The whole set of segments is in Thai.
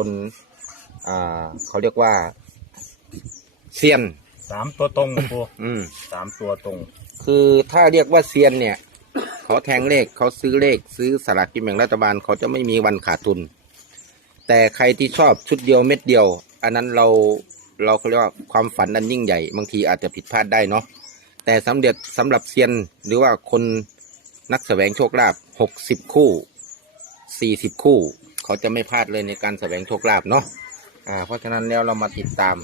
คนอ่าเขาเรียกว่าเซียน สามตัวตรงปู อืม สามตัวตรง คือถ้าเรียกว่าเซียนเนี่ย เขาแทงเลขเขาซื้อเลข ซื้อสลากกินแบ่งรัฐบาลเขาจะไม่มีวันขาดทุน แต่ใครที่ชอบชุดเดียวเม็ดเดียว อันนั้นเราเราเขาเรียกว่าความฝันนั้นยิ่งใหญ่ บางทีอาจจะผิดพลาดได้เนาะแต่สำเร็จสำหรับเซียนหรือว่าคนนักแสวงโชคลาภหกสิบคู่สี่สิบคู่ เขาจะไม่พลาดเลยในการแสวงโชคลาภเนาะอ่า เพราะฉะนั้นแล้วเรามาติดตาม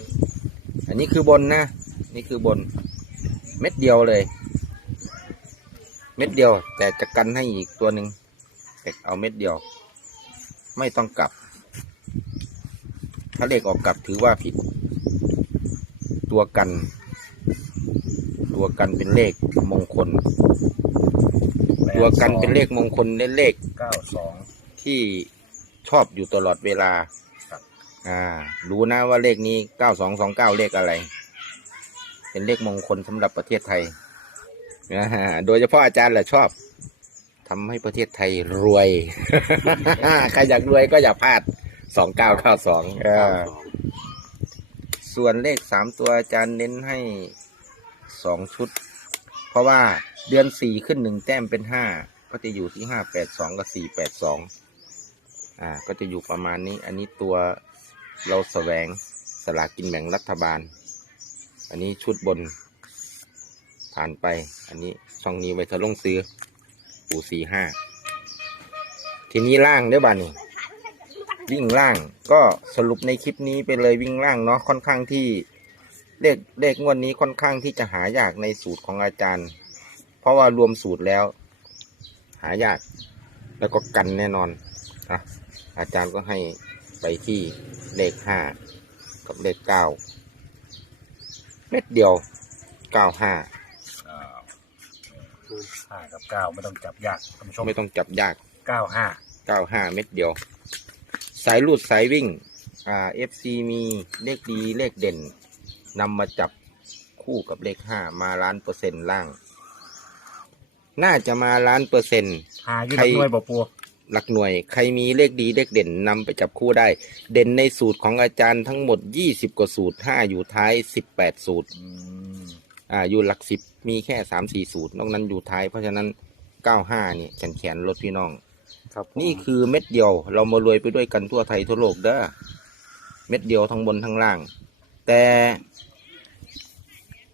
อันนี้คือบนนะ นี่คือบนเม็ดเดียวเลย เม็ดเดียว แต่จะกันให้อีกตัวหนึ่งแต่เอาเม็ดเดียว ไม่ต้องกลับ ถ้าเลขออกกลับถือว่าผิด ตัวกัน ตัวกันเป็นเลขมงคล ตัวกันเป็นเลขมงคลเป็นเลขเก้าสองที่ ชอบอยู่ตลอดเวลาครับ อ่า รู้นะว่าเลขนี้เก้าสองสองเก้าเลขอะไร เป็นเลขมงคลสำหรับประเทศไทยอ่าโดยเฉพาะอาจารย์แหละชอบทำให้ประเทศไทยรวย ใครอยากรวยก็อย่าพลาดสองเก้าเก้าสองส่วนเลขสามตัวอาจารย์เน้นให้สองชุด เพราะว่าเดือนสี่ขึ้นหนึ่งแต้มเป็นห้าก็จะอยู่ที่ห้าแปดสองกับสี่แปดสอง อ่าก็จะอยู่ประมาณนี้ อันนี้ตัวเราแสวงสลากกินแบ่งรัฐบาล อันนี้ชุดบนผ่านไป อันนี้ช่องนี้ไว้ทะลงซื้อปูสี่ห้าทีนี้ล่างเด้อบ้านี่วิ่งล่างก็สรุปในคลิปนี้ไปเลยวิ่งล่างเนาะค่อนข้างที่เลขเลขงวดนี้ค่อนข้างที่จะหายากในสูตรของอาจารย์ เพราะว่ารวมสูตรแล้ว หายากแล้วก็กันแน่นอนนะ อาจารย์ก็ให้ไปที่เลขห้ากับเลขเก้าเม็ดเดียวเก้าห้าอ่าห้ากับเก้าไม่ต้องจับยากท่านผู้ชมไม่ต้องจับยากเก้าห้าเก้าห้าเม็ดเดียว สายลูดสายวิ่งอ่า FC มีเลขดีเลขเด่นนำมาจับคู่กับเลขห้ามาล้านเปอร์เซ็นต์ล่าง น่าจะมาล้านเปอร์เซ็นต์หาอยู่ใครหลักหน่วยบ่ปู หลักหน่วย ใครมีเลขดีเลขเด่นนำไปจับคู่ได้ เด่นในสูตรของอาจารย์ทั้งหมด 20 กว่าสูตร 5 อยู่ท้าย 18 สูตรอืมอ่า อยู่หลักสิบมีแค่ 3 4 สูตร นอกนั้นอยู่ท้าย เพราะฉะนั้น 95 นี่แขนแขนๆรถพี่น้อง ครับผมนี่คือเม็ดเดียว เรามารวยไปด้วยกันทั่วไทยทั่วโลกเด้อ เม็ดเดียวทั้งบนทั้งล่าง แต่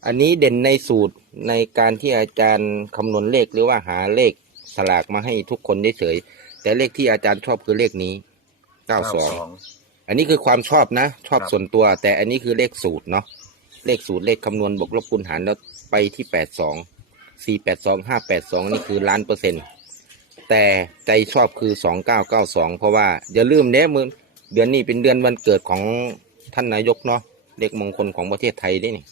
อันนี้เด่นในสูตรในการที่อาจารย์คำนวณเลขหรือว่าหาเลขสลากมาให้ทุกคนเฉยๆ แต่เลขที่อาจารย์ชอบคือเลขนี้92อันนี้คือความชอบนะ ชอบครับ ส่วนตัว แต่อันนี้คือเลขสูตรเนาะเลขสูตรเลขคำนวณบวกลบคูณหารแล้วไปที่แปดสองสี่แปดสองห้าแปดสองนี่คือล้านเปอร์เซ็นต์แต่ใจชอบคือสองเก้าเก้าสองเพราะว่าอย่าลืมเนี้ยมือเดือนนี้เป็นเดือนวันเกิดของท่านนายกเนาะเลขมงคลของประเทศไทยด้วยนี่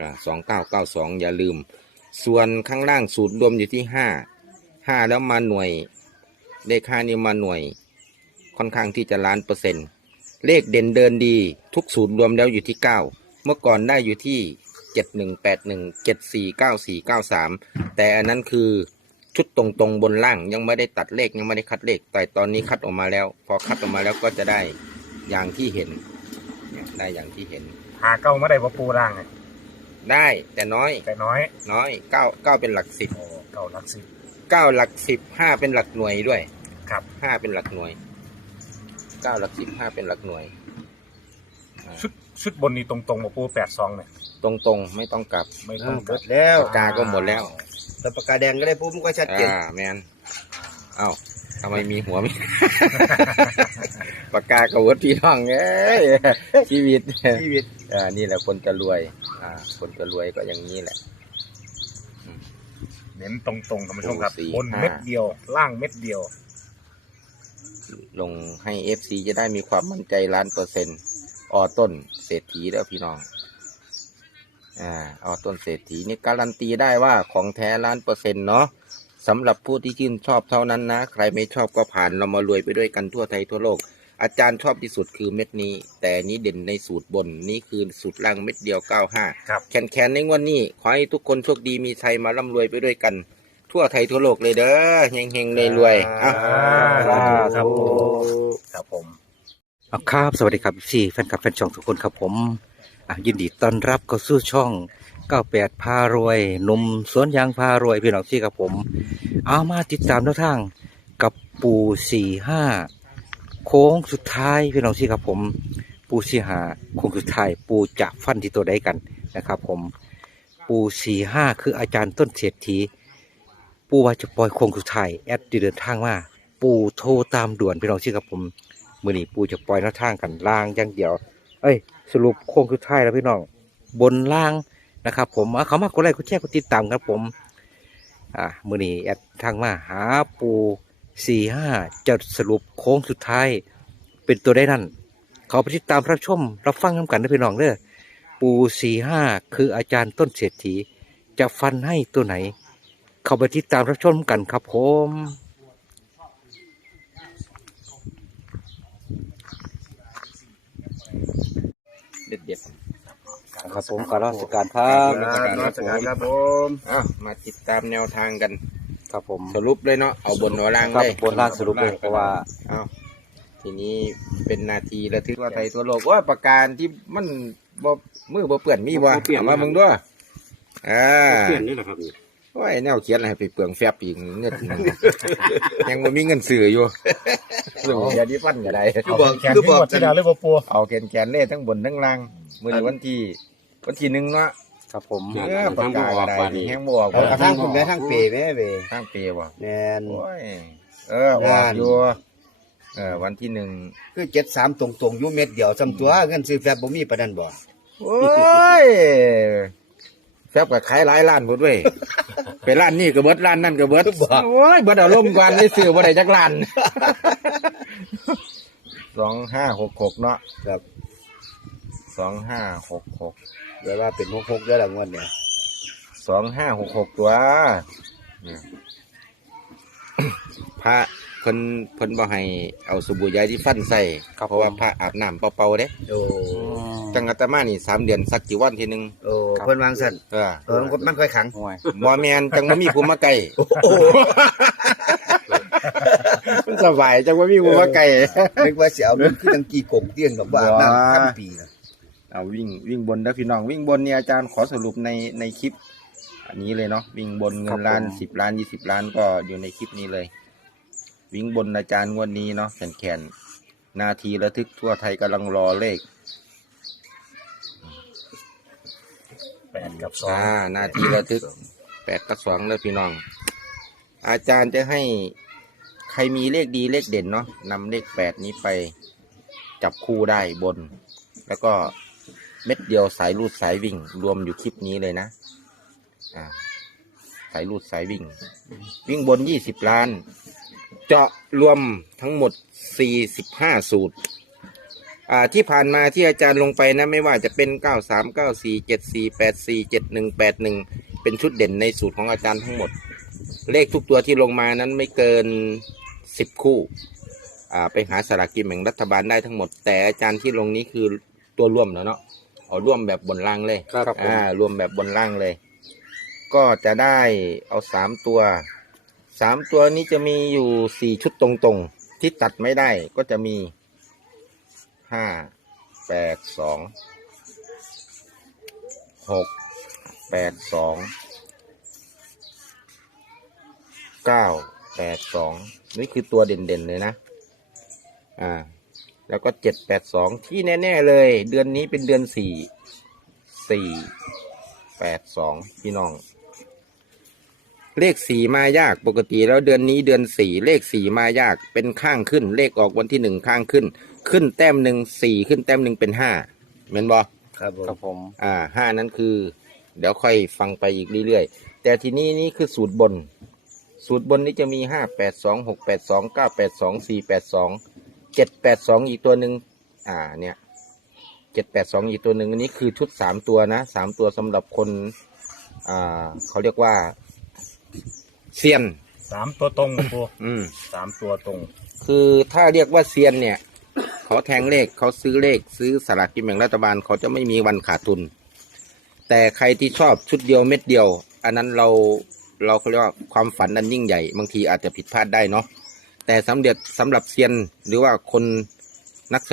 อ่าสองเก้าเก้าสองอย่าลืม ส่วนข้างล่างสูตรรวมอยู่ที่ห้าห้าแล้วมาหน่วย เลขห้านี่มาหน่วย ค่อนข้างที่จะล้านเปอร์เซ็นต์เลขเด่นเดินดีทุกสูตรรวมแล้วอยู่ที่เก้าเมื่อก่อนได้อยู่ที่เจ็ดหนึ่งแปดหนึ่งเจ็ดสี่เก้าสี่เก้าสามแต่อันนั้นคือชุดตรงๆบนล่างยังไม่ได้ตัดเลขยังไม่ได้คัดเลข แต่ตอนนี้คัดออกมาแล้ว พอคัดออกมาแล้วก็จะได้อย่างที่เห็นเนี่ยได้อย่างที่เห็น หาเก้าไม่ได้บ่ปูร่างไงได้แต่น้อยแต่น้อยน้อยเก้าเก้าเป็นหลักสิบโอ้เก้าหลักสิบเก้าหลักสิบห้าเป็นหลักหน่วยด้วย ครับ ห้าเป็นหลักหน่วยเก้าหลักสิบห้าเป็นหลักหน่วยอ่าชุดชุดบนนี้ตรงๆบ่ปูแปดซองเนี่ยตรงๆ ไม่ต้องกลับไม่ต้องหมดแล้วปากกาก็หมดแล้วแต่ปากกาแดงก็ได้ปุ๊บมันก็ชัดเจนอ่าแมนเอ้าทำไมมีหัวมีปากกากระวดพี่น้องเอ้ยชีวิตชีวิตอ่านี่แหละคนจะรวย อ่า คนจะรวยก็อย่างนี้แหละเน้นตรงๆท่านผู้ชมครับโอ้สี่บนห้าเม็ดเดียว ล่างเม็ดเดียว ลงให้เอฟซีจะได้มีความมั่นใจล้านเปอร์เซ็นต์ออต้นเศรษฐีแล้วพี่น้องอ่าออต้นเศรษฐีนี่การันตีได้ว่าของแท้ล้านเปอร์เซ็นต์เนาะสำหรับผู้ที่ชื่นชอบเท่านั้นนะ ใครไม่ชอบก็ผ่านเรามารวยไปด้วยกันทั่วไทยทั่วโลก อาจารย์ชอบที่สุดคือเม็ดนี้ แต่นี้เด่นในสูตรบนนี่คือสูตรล่างเม็ดเดียว 95 ครับ แขนแขนในงวันนี้ขอให้ทุกคนโชคดีมีชัยมาร่ำรวยไปด้วยกัน ทั่วไทยทั่วโลกเลยเด้อเฮงเฮงๆรวยๆอะ อ่าครับผม ครับผม เอาครับสวัสดีครับพี่แฟนคลับแฟนช่องทุกคนครับผมอะยินดีต้อนรับเข้าสู่ช่อง 98 พารวยหนุ่มสวนยางพารวยพี่น้องที่ครับผม เอามาติดตามแนวทางกับปู45 โค้งสุดท้ายพี่น้องที่ครับผม ปูสี่หาโค้งสุดท้าย ปูจะฟันที่ตัวใดกันนะครับผม ปู45 คืออาจารย์ต้นเศรษฐี ปูว่าจะปล่อยโค้งสุดท้ายแอดเดินทางมาปูโทรตามด่วนพี่น้องที่ครับผมมือนี้ปูจะปล่อยหน้าทางกันล่างอย่างเดียว เอ้ย สรุปโค้งสุดท้ายแล้วพี่น้องบนล่างนะครับ ผมเอาเขามากดไลค์กดแชร์กดติดตามครับผม อ่ามือนี้แอดทางมาหาปูสี่ห้าจะสรุปโค้งสุดท้าย เป็นตัวได้นั่นเขาไปติดตามรับชมรับฟังน้ำกันนะพี่น้องเด้อปูสี่ห้าคืออาจารย์ต้นเศรษฐี จะฟันให้ตัวไหน เขาไปติดตามรับชมกันครับผมเด็ดเด็ดครับผมกราชการครับนมัสการนมัสการครับผมอ้าวมาติดตามแนวทางกัน ครับผมสรุปเลยเนาะเอาบนหัวล่างครับเลยบนล่างสรุปเลยเพราะว่าอ้าวทีนี้เป็นนาทีระทึกว่าไทยตัวโลกว่าประการที่มันบ่มือบ่เปื่อนมีบ่เอามามึงด้วยอ่าเปลี่ยนนี่แหละครับนี่โอ้ยแนวเขียนอะไรไปเปลืองแฟบอีกเงินยังบ่มีเงินซื้ออยู่เรื่องยาดีฟันก็ได้คือบอกแขนคือที่บอหมกดที่ดาวเลยบ่ปูเอาแกนแกนๆเล่ทั้งบนทั้งล่างมื้อนี้วันที่วันที่หนึ่งเนาะครับผมเออปากกาก็ได้นี่แห้งบ่ออกเอาเอาทางคุณแม่ทางเปย์แม่เปย์ทางเปย์บ่แมนโอ้ยเออออกอยู่เออวันที่หนึ่งคือเจ็ดสามตรงตรงๆอยู่เม็ดเดียวซ้ำตัวเงินซื้อแฟบบ่มีประเด็นบ่โอ้ย แฟบก็ขายหลายร้านหมดเว้ยไปร้านนี่ก็เบิดร้านนั่นก็เบิดโอ้ยเบิดเอาลมกวนได้ซื้อบ่ได้จักร้าน สองห้าหกหกเนาะครับสองห้าหกหกเดี๋ยวว่าเป็นหกหกเด้อละงวดเนี่ยสองห้าหกหกตัวเนี่ย พระเพิ่นเพิ่นบ่ให้เอาสบู่ใยที่ฟันใส่เพราะว่าพระอาบน้ำเป่าๆเด้โอ้จังอาตมานี่สามเดือนสักกี่วันทีหนึงโอ้เพิ่นวางสั่นเออเออมันก็มันค่อยขัง ห่วยบ่แมนจังบ่มีภูมิมาไก่มันสบายจังบ่มีภูมิมาไก่นึกว่าสิเอาเงินคือจังกี่กงเตี้ยงดอกว่าว้าน้ำพันปีน่ะเอาวิ่งวิ่งบนนะพี่น้องวิ่งบนเนี่ยอาจารย์ขอสรุปในในคลิป อันนี้เลยเนาะวิ่งบนเงินล้านสิบล้านยี่สิบล้านก็อยู่ในคลิปนี้เลย วิ่งบนอาจารย์งวดนี้เนาะแขนแขนๆนาทีระทึกทั่วไทยกำลังรอเลขแปดกับสองอ่านาทีระทึกแปดกับสองเลยพี่น้อง อาจารย์จะให้ใครมีเลขดีเลขเด่นเนาะนำเลขแปดนี้ไปจับคู่ได้บน แล้วก็เม็ดเดียวสายรูดสายวิ่ง รวมอยู่คลิปนี้เลยนะ อ่า สายรูดสายวิ่ง วิ่งบนยี่สิบล้าน เจาะรวมทั้งหมดสี่สิบห้าสูตร อ่าที่ผ่านมาที่อาจารย์ลงไปนะไม่ว่าจะเป็นเก้าสามเก้าสี่เจ็ดสี่แปดสี่เจ็ดหนึ่งแปดหนึ่งเป็นชุดเด่นในสูตรของอาจารย์ทั้งหมด เลขทุกตัวที่ลงมานั้นไม่เกินสิบคู่ อ่าไปหาสลากกินแบ่งรัฐบาลได้ทั้งหมด แต่อาจารย์ที่ลงนี้คือตัวร่วมแล้วเนาะเอาร่วมแบบบนล่างเลยครับผม อ่ารวมแบบบนล่างเลย ก็จะได้เอาสามตัว สามตัวนี้จะมีอยู่สี่ชุดตรงๆ ที่ตัดไม่ได้ก็จะมีห้าแปดสองหกแปดสองเก้าแปดสองนี่คือตัวเด่นๆเลยนะ อ่า แล้วก็เจ็ดแปดสองที่แน่ ๆ เลย เดือนนี้เป็นเดือนสี่สี่แปดสองพี่น้อง เลขสี่มายากปกติแล้วเดือนนี้เดือนสี่เลขสี่มายากเป็นข้างขึ้น เลขออกวันที่หนึ่งข้างขึ้น ขึ้นแต้มหนึ่งสี่ขึ้นแต้มหนึ่งเป็นห้าเห็นบอครับผมครับผม อ่าห้านั้นคือ เดี๋ยวค่อยฟังไปอีกเรื่อยๆแต่ทีนี้นี่คือสูตรบน สูตรบนนี้จะมีห้าแปดสองหกแปดสองเก้าแปดสองสี่แปดสองเจ็ดแปดสองอีกตัวหนึ่งอ่าเนี่ยเจ็ดแปดสองอีกตัวหนึ่งอันนี้คือชุดสามตัวนะสามตัวสำหรับคน อ่าเขาเรียกว่า เซียน สามตัวตรงปูอืม สามตัวตรง คือถ้าเรียกว่าเซียนเนี่ย เขาแทงเลขเขาซื้อเลขซื้อสลากกินแบ่งรัฐบาลเขาจะไม่มีวันขาดทุน แต่ใครที่ชอบชุดเดียวเม็ดเดียว อันนั้นเราเราเขาเรียกว่าความฝันนั้นยิ่งใหญ่บางทีอาจจะผิดพลาดได้เนาะแต่สำเร็จสำหรับเซียนหรือว่าคนนักเส